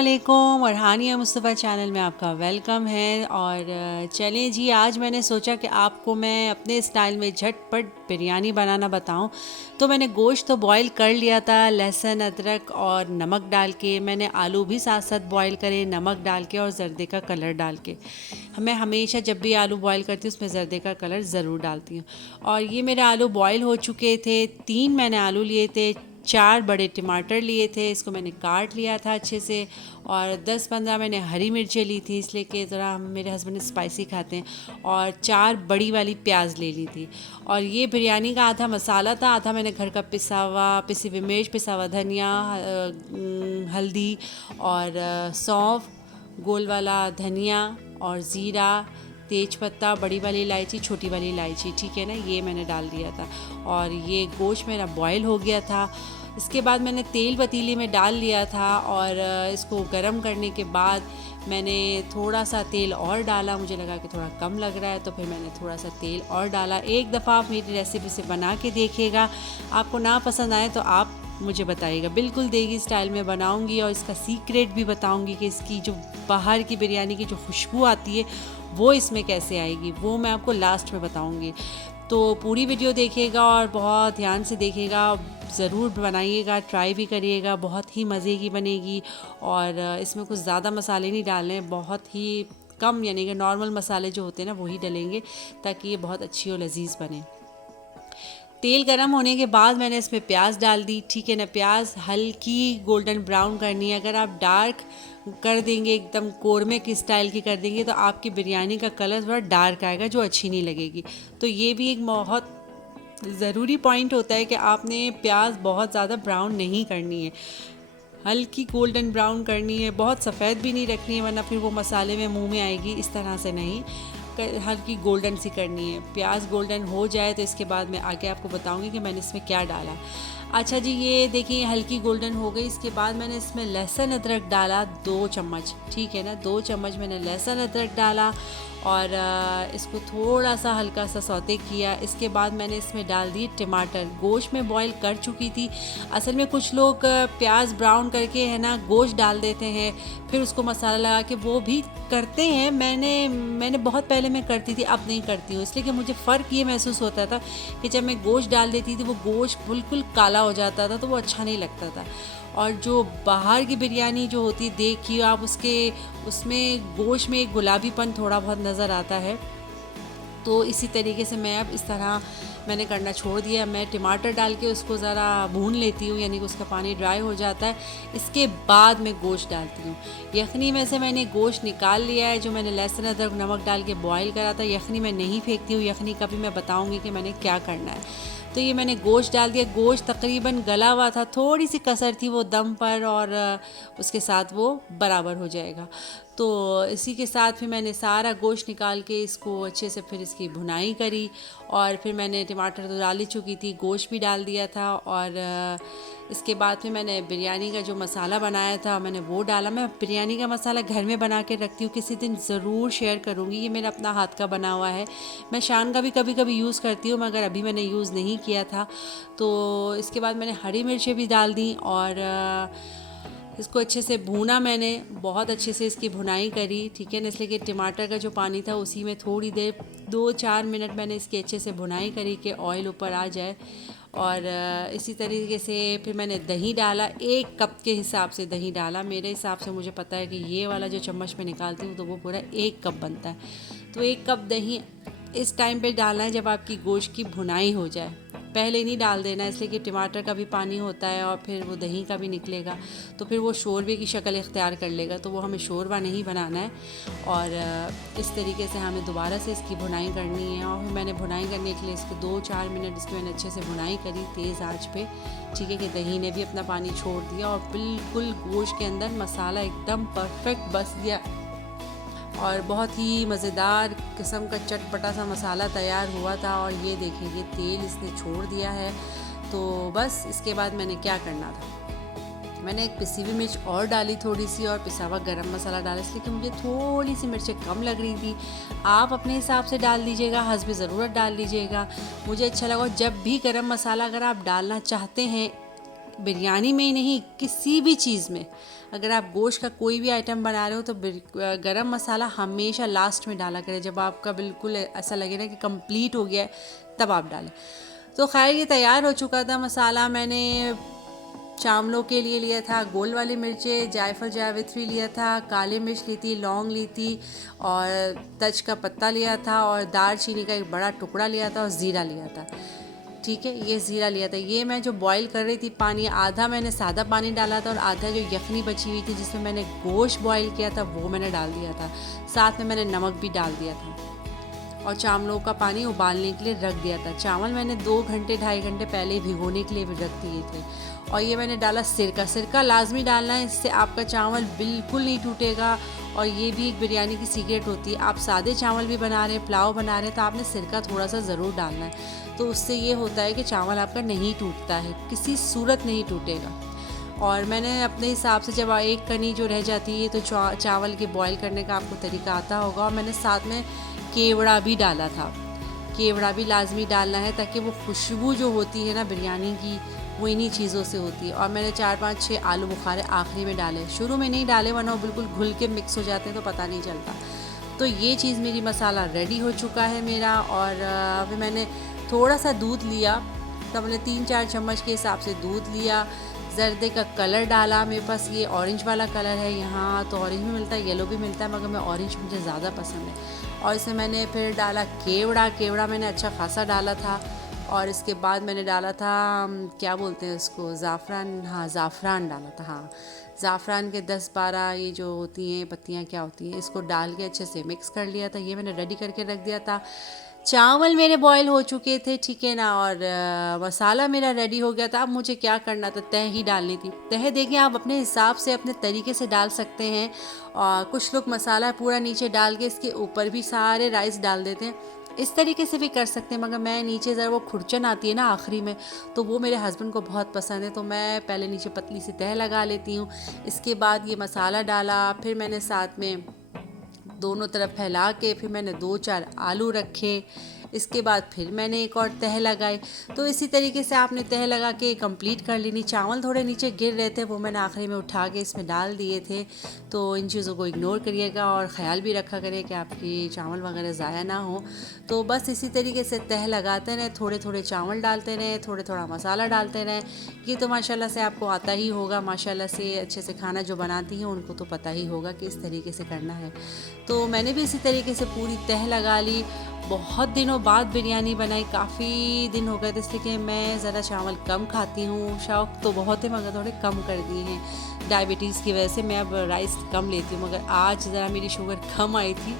वालेकुम और हानिया मुस्तफ़ा चैनल में आपका वेलकम है। और चलें जी, आज मैंने सोचा कि आपको मैं अपने स्टाइल में झटपट बिरयानी बनाना बताऊं। तो मैंने गोश्त तो बॉईल कर लिया था, लहसुन अदरक और नमक डाल के। मैंने आलू भी साथ साथ बॉईल करे नमक डाल के और ज़र्दे का कलर डाल के। मैं हमेशा जब भी आलू बॉईल करती हूँ उसमें ज़र्दे का कलर ज़रूर डालती हूँ। और ये मेरे आलू बॉईल हो चुके थे। 3 मैंने आलू लिए थे, 4 बड़े टमाटर लिए थे, इसको मैंने काट लिया था अच्छे से। और 10-15 मैंने हरी मिर्चें ली थी, इसलिए कि ज़रा मेरे हस्बैंड स्पाइसी खाते हैं। और 4 बड़ी वाली प्याज ले ली थी। और ये बिरयानी का आधा मसाला था, आधा मैंने घर का पिसी हुई मिर्च, पिसा हुआ धनिया, हल्दी और सौंफ, गोल वाला धनिया और ज़ीरा, तेज पत्ता, बड़ी वाली इलायची, छोटी वाली इलायची, ठीक है ना, ये मैंने डाल दिया था। और ये गोश्त मेरा बॉयल हो गया था। इसके बाद मैंने तेल पतीली में डाल लिया था और इसको गरम करने के बाद मैंने थोड़ा सा तेल और डाला। मुझे लगा कि थोड़ा कम लग रहा है तो फिर मैंने थोड़ा सा तेल और डाला। एक दफ़ा आप मेरी रेसिपी से बना के देखिएगा, आपको ना पसंद आए तो आप मुझे बताइएगा। बिल्कुल देगी स्टाइल में बनाऊंगी और इसका सीक्रेट भी बताऊंगी कि इसकी जो बाहर की बिरयानी की जो खुशबू आती है वो इसमें कैसे आएगी, वो मैं आपको लास्ट में बताऊंगी। तो पूरी वीडियो देखिएगा और बहुत ध्यान से देखिएगा, ज़रूर बनाइएगा, ट्राई भी करिएगा, बहुत ही मज़े की बनेगी। और इसमें कुछ ज़्यादा मसाले नहीं डालने हैं, बहुत ही कम, यानी कि नॉर्मल मसाले जो होते हैं ना वही डलेंगे ताकि ये बहुत अच्छी और लजीज बने। तेल गरम होने के बाद मैंने इसमें प्याज डाल दी, ठीक है ना। प्याज हल्की गोल्डन ब्राउन करनी है। अगर आप डार्क कर देंगे, एकदम कोरमे की स्टाइल की कर देंगे, तो आपकी बिरयानी का कलर थोड़ा डार्क आएगा जो अच्छी नहीं लगेगी। तो ये भी एक बहुत ज़रूरी पॉइंट होता है कि आपने प्याज बहुत ज़्यादा ब्राउन नहीं करनी है, हल्की गोल्डन ब्राउन करनी है, बहुत सफ़ेद भी नहीं रखनी है वरना फिर वो मसाले में मुंह में आएगी। इस तरह से नहीं, हल्की गोल्डन सी करनी है। प्याज गोल्डन हो जाए तो इसके बाद मैं आगे आपको बताऊंगी कि मैंने इसमें क्या डाला। अच्छा जी, ये देखिए हल्की गोल्डन हो गई। इसके बाद मैंने इसमें लहसुन अदरक डाला 2 चम्मच, ठीक है ना। 2 चम्मच मैंने लहसुन अदरक डाला और इसको थोड़ा सा हल्का सा सौते किया। इसके बाद मैंने इसमें डाल दिए टमाटर। गोश्त में बॉईल कर चुकी थी। असल में कुछ लोग प्याज ब्राउन करके है ना गोश्त डाल देते हैं, फिर उसको मसाला लगा के, वो भी करते हैं। मैंने बहुत पहले मैं करती थी, अब नहीं करती हूँ, इसलिए कि मुझे फ़र्क ये महसूस होता था कि जब मैं गोश्त डाल देती थी वो गोश्त बिल्कुल काला हो जाता था, तो वो अच्छा नहीं लगता था। और जो बाहर की बिरयानी जो होती है, देखिए आप उसमें गोश्त में एक गुलाबीपन थोड़ा बहुत नज़र आता है। तो इसी तरीके से मैं अब इस तरह मैंने करना छोड़ दिया। मैं टमाटर डाल के उसको ज़रा भून लेती हूँ, यानी कि उसका पानी ड्राई हो जाता है। इसके बाद मैं गोश्त डालती हूँ। यखनी में से मैंने गोश्त निकाल लिया है, जो मैंने लहसुन अदरक नमक डाल के बॉईल करा था। यखनी मैं नहीं फेंकती हूँ, यखनी का भी मैं बताऊँगी कि मैंने क्या करना है। तो ये मैंने गोश्त डाल दिया। गोश्त तकरीबन गला हुआ था, थोड़ी सी कसर थी वो दम पर, और उसके साथ वो बराबर हो जाएगा। तो इसी के साथ फिर मैंने सारा गोश्त निकाल के इसको अच्छे से फिर इसकी भुनाई करी। और फिर मैंने टमाटर तो डाल ही चुकी थी, गोश्त भी डाल दिया था। और इसके बाद फिर मैंने बिरयानी का जो मसाला बनाया था मैंने वो डाला। मैं बिरयानी का मसाला घर में बना के रखती हूँ, किसी दिन ज़रूर शेयर करूँगी। ये मेरा अपना हाथ का बना हुआ है। मैं शान का भी कभी कभी यूज़ करती हूँ, मगर अभी मैंने यूज़ नहीं किया था। तो इसके बाद मैंने हरी मिर्चें भी डाल दी और इसको अच्छे से भूना। मैंने बहुत अच्छे से इसकी भुनाई करी, ठीक है ना, इसलिए कि टमाटर का जो पानी था उसी में थोड़ी देर 2-4 मिनट मैंने इसकी अच्छे से भुनाई करी कि ऑयल ऊपर आ जाए। और इसी तरीके से फिर मैंने दही डाला, 1 कप के हिसाब से दही डाला। मेरे हिसाब से मुझे पता है कि ये वाला जो चम्मच में निकालती हूँ तो वो पूरा 1 कप बनता है। तो 1 कप दही इस टाइम पे डालना है जब आपकी गोश्त की भुनाई हो जाए, पहले नहीं डाल देना, इसलिए कि टमाटर का भी पानी होता है और फिर वो दही का भी निकलेगा, तो फिर वो शोरबे की शक्ल इख्तियार कर लेगा। तो वो हमें शोरबा नहीं बनाना है। और इस तरीके से हमें दोबारा से इसकी भुनाई करनी है। और फिर मैंने भुनाई करने के लिए इसको 2-4 मिनट इसकी मैंने अच्छे से भुनाई करी तेज़ आंच पे, ठीक है, कि दही ने भी अपना पानी छोड़ दिया और बिल्कुल गोश्त के अंदर मसाला एकदम परफेक्ट बस गया और बहुत ही मज़ेदार किस्म का चटपटा सा मसाला तैयार हुआ था। और ये देखिए तेल इसने छोड़ दिया है। तो बस इसके बाद मैंने क्या करना था, मैंने एक पिसी हुई मिर्च और डाली थोड़ी सी, और पिसा हुआ गरम मसाला डाला, इसलिए कि मुझे थोड़ी सी मिर्चें कम लग रही थी। आप अपने हिसाब से डाल दीजिएगा, हस्ब ज़रूरत डाल दीजिएगा। मुझे अच्छा लगा। जब भी गरम मसाला अगर आप डालना चाहते हैं, बिरयानी में ही नहीं किसी भी चीज़ में, अगर आप गोश्त का कोई भी आइटम बना रहे हो तो गरम मसाला हमेशा लास्ट में डाला करें, जब आपका बिल्कुल ऐसा लगे ना कि कंप्लीट हो गया है तब आप डालें। तो खैर ये तैयार हो चुका था मसाला। मैंने चावलों के लिए लिया था गोल वाली मिर्चें, जायफल जावित्री लिया था, काली मिर्च ली थी, लौंग ली थी और तज का पत्ता लिया था और दालचीनी का एक बड़ा टुकड़ा लिया था और ज़ीरा लिया था। ठीक है, ये ज़ीरा लिया था। ये मैं जो बॉईल कर रही थी पानी, आधा मैंने सादा पानी डाला था और आधा जो यखनी बची हुई थी जिसमें मैंने गोश्त बॉईल किया था वो मैंने डाल दिया था। साथ में मैंने नमक भी डाल दिया था और चावलों का पानी उबालने के लिए रख दिया था। चावल मैंने 2 घंटे 2.5 घंटे पहले ही भिगोने के लिए भी रख दिए थे। और ये मैंने डाला सिरका। सिरका लाजमी डालना है, इससे आपका चावल बिल्कुल नहीं टूटेगा। और ये भी एक बिरयानी की सीक्रेट होती है। आप सादे चावल भी बना रहे हैं, पुलाव बना रहे हैं, तो आपने सिरका थोड़ा सा ज़रूर डालना है। तो उससे ये होता है कि चावल आपका नहीं टूटता है, किसी सूरत नहीं टूटेगा। और मैंने अपने हिसाब से, जब एक कनी जो रह जाती है तो चावल के बॉईल करने का आपको तरीका आता होगा। और मैंने साथ में केवड़ा भी डाला था। केवड़ा भी लाजमी डालना है ताकि वो खुशबू जो होती है ना बिरयानी की, वो इन्हीं चीज़ों से होती है। और मैंने 4-5-6 आलू बुखारे आखिरी में डाले, शुरू में नहीं डाले वरना वो बिल्कुल घुल के मिक्स हो जाते हैं तो पता नहीं चलता। तो ये चीज़ मेरी मसाला रेडी हो चुका है मेरा। और अभी मैंने थोड़ा सा दूध लिया, तब मैंने 3-4 चम्मच के हिसाब से दूध लिया। जर्दे का कलर डाला, मेरे पास ये ऑरेंज वाला कलर है, यहाँ तो ऑरेंज भी मिलता है, येलो भी मिलता है, मगर मैं ऑरेंज मुझे ज़्यादा पसंद है। और इसमें मैंने फिर डाला केवड़ा। केवड़ा मैंने अच्छा खासा डाला था। और इसके बाद मैंने डाला था क्या बोलते हैं उसको, ज़ाफ़रान। हाँ, ज़ाफ़रान डाला था। हाँ, ज़ाफ़रान के 10-12 ये जो होती हैं पत्तियाँ क्या होती हैं, इसको डाल के अच्छे से मिक्स कर लिया था। ये मैंने रेडी करके रख दिया था। चावल मेरे बॉईल हो चुके थे, ठीक है ना, और मसाला मेरा रेडी हो गया था। अब मुझे क्या करना था, तह ही डालनी थी। तह देखिए आप अपने हिसाब से अपने तरीके से डाल सकते हैं। और कुछ लोग मसाला पूरा नीचे डाल के इसके ऊपर भी सारे राइस डाल देते हैं, इस तरीके से भी कर सकते हैं। मगर मैं नीचे ज़रा वो खुरचन आती है ना आखिरी में, तो वो मेरे हस्बैंड को बहुत पसंद है, तो मैं पहले नीचे पतली सी तह लगा लेती हूँ। इसके बाद ये मसाला डाला, फिर मैंने साथ में दोनों तरफ फैला के फिर मैंने 2-4 आलू रखे। इसके बाद फिर मैंने एक और तह लगाई। तो इसी तरीके से आपने तह लगा के कंप्लीट कर लेनी। चावल थोड़े नीचे गिर रहे थे, वो मैंने आखिरी में उठा के इसमें डाल दिए थे। तो इन चीज़ों को इग्नोर करिएगा और ख़्याल भी रखा करिए कि आपकी चावल वगैरह ज़ाया ना हो। तो बस इसी तरीके से तह लगाते रहें, थोड़े थोड़े चावल डालते रहें, थोड़े थोड़ा मसाला डालते रहें। ये तो माशाल्लाह से आपको आता ही होगा, माशाल्लाह से अच्छे से खाना जो बनाती हैं उनको तो पता ही होगा कि इस तरीके से करना है। तो मैंने भी इसी तरीके से पूरी तह लगा ली। बहुत दिनों बाद बिरयानी बनाई, काफ़ी दिन हो गए थे, इसलिए कि मैं ज़रा चावल कम खाती हूँ। शौक़ तो बहुत है मगर थोड़े कम कर दिए हैं डायबिटीज़ की वजह से। मैं अब राइस कम लेती हूँ, मगर आज ज़रा मेरी शुगर कम आई थी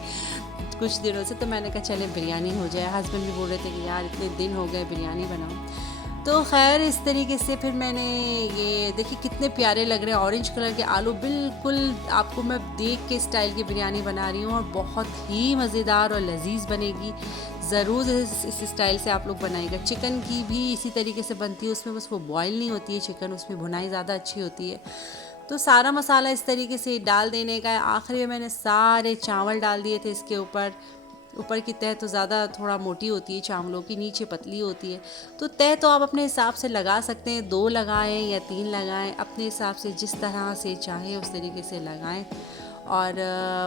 कुछ दिनों से, तो मैंने कहा चले बिरयानी हो जाए। हस्बैंड भी बोल रहे थे कि यार इतने दिन हो गए बिरयानी बनाओ। तो खैर इस तरीके से फिर मैंने ये देखिए कितने प्यारे लग रहे हैं ऑरेंज कलर के आलू, बिल्कुल आपको मैं देख के स्टाइल की बिरयानी बना रही हूँ और बहुत ही मज़ेदार और लजीज बनेगी। ज़रूर इस स्टाइल से आप लोग बनाइएगा। चिकन की भी इसी तरीके से बनती है, उसमें बस वो बॉयल नहीं होती है चिकन, उसमें भुनाई ज़्यादा अच्छी होती है। तो सारा मसाला इस तरीके से डाल देने का है। आखिरी में मैंने सारे चावल डाल दिए थे इसके ऊपर। ऊपर की तह तो ज़्यादा थोड़ा मोटी होती है चावलों की, नीचे पतली होती है। तो तह तो आप अपने हिसाब से लगा सकते हैं, 2 लगाएं या 3 लगाएं, अपने हिसाब से जिस तरह से चाहें उस तरीके से लगाएं। और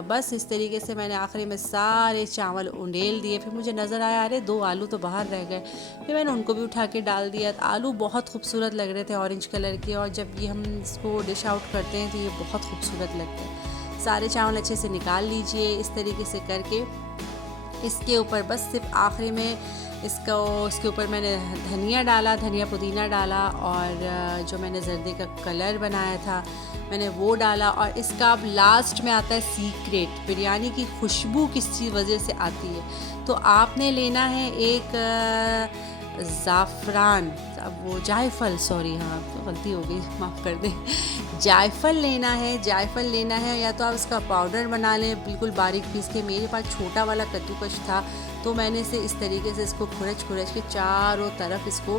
बस इस तरीके से मैंने आखिरी में सारे चावल उंडेल दिए। फिर मुझे नज़र आया अरे 2 आलू तो बाहर रह गए, फिर मैंने उनको भी उठा के डाल दिया। आलू बहुत खूबसूरत लग रहे थे ऑरेंज कलर के, और जब ये हम इसको डिश आउट करते हैं तो ये बहुत खूबसूरत लगते हैं। सारे चावल अच्छे से निकाल लीजिए इस तरीके से करके। इसके ऊपर बस सिर्फ आखिरी में इसके ऊपर मैंने धनिया डाला, धनिया पुदीना डाला, और जो मैंने जर्दे का कलर बनाया था मैंने वो डाला। और इसका अब लास्ट में आता है सीक्रेट, बिरयानी की खुशबू किस चीज़ वजह से आती है। तो आपने लेना है एक ज़ाफ़रान, अब वो जायफल, सॉरी हाँ तो गलती हो गई, माफ़ कर दें। जायफल लेना है, जायफल लेना है, या तो आप इसका पाउडर बना लें बिल्कुल बारीक पीस के। मेरे पास छोटा वाला कद्दूकश था तो मैंने इसे इस तरीके से इसको खुरच के चारों तरफ इसको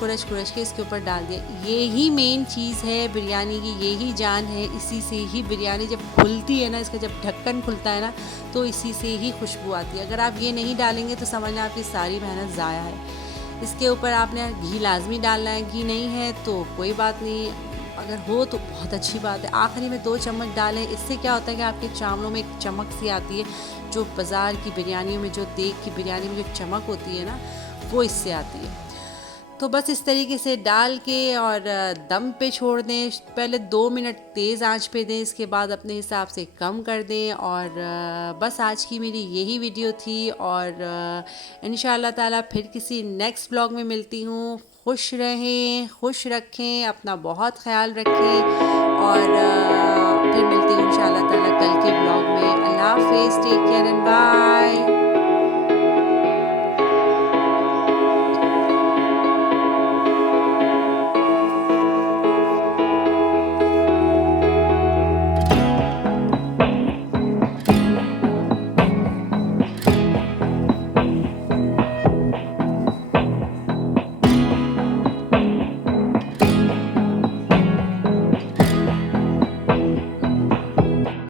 खुरच के इसके ऊपर डाल दिया। यही मेन चीज़ है बिरयानी की, यही जान है। इसी से ही बिरयानी जब खुलती है ना, इसका जब ढक्कन खुलता है ना, तो इसी से ही खुशबू आती है। अगर आप ये नहीं डालेंगे तो समझना आपकी सारी मेहनत ज़ाया है। इसके ऊपर आपने घी लाजमी डालना है, घी नहीं है तो कोई बात नहीं, अगर हो तो बहुत अच्छी बात है। आखिरी में 2 चम्मच डालें, इससे क्या होता है कि आपके चावलों में एक चमक सी आती है, जो बाज़ार की बिरयानियों में, जो देग की बिरयानी में जो चमक होती है ना, वो इससे आती है। तो बस इस तरीके से डाल के और दम पे छोड़ दें। पहले 2 मिनट तेज़ आंच पे दें, इसके बाद अपने हिसाब से कम कर दें। और बस आज की मेरी यही वीडियो थी, और इंशाअल्लाह ताला फिर किसी नेक्स्ट ब्लॉग में मिलती हूँ। खुश रहें, खुश रखें, अपना बहुत ख्याल रखें, और फिर मिलती हूँ इंशाअल्लाह ताला कल के ब्लॉग में। अल्लाह हाफ़िज़, टेक केयर एंड बाय।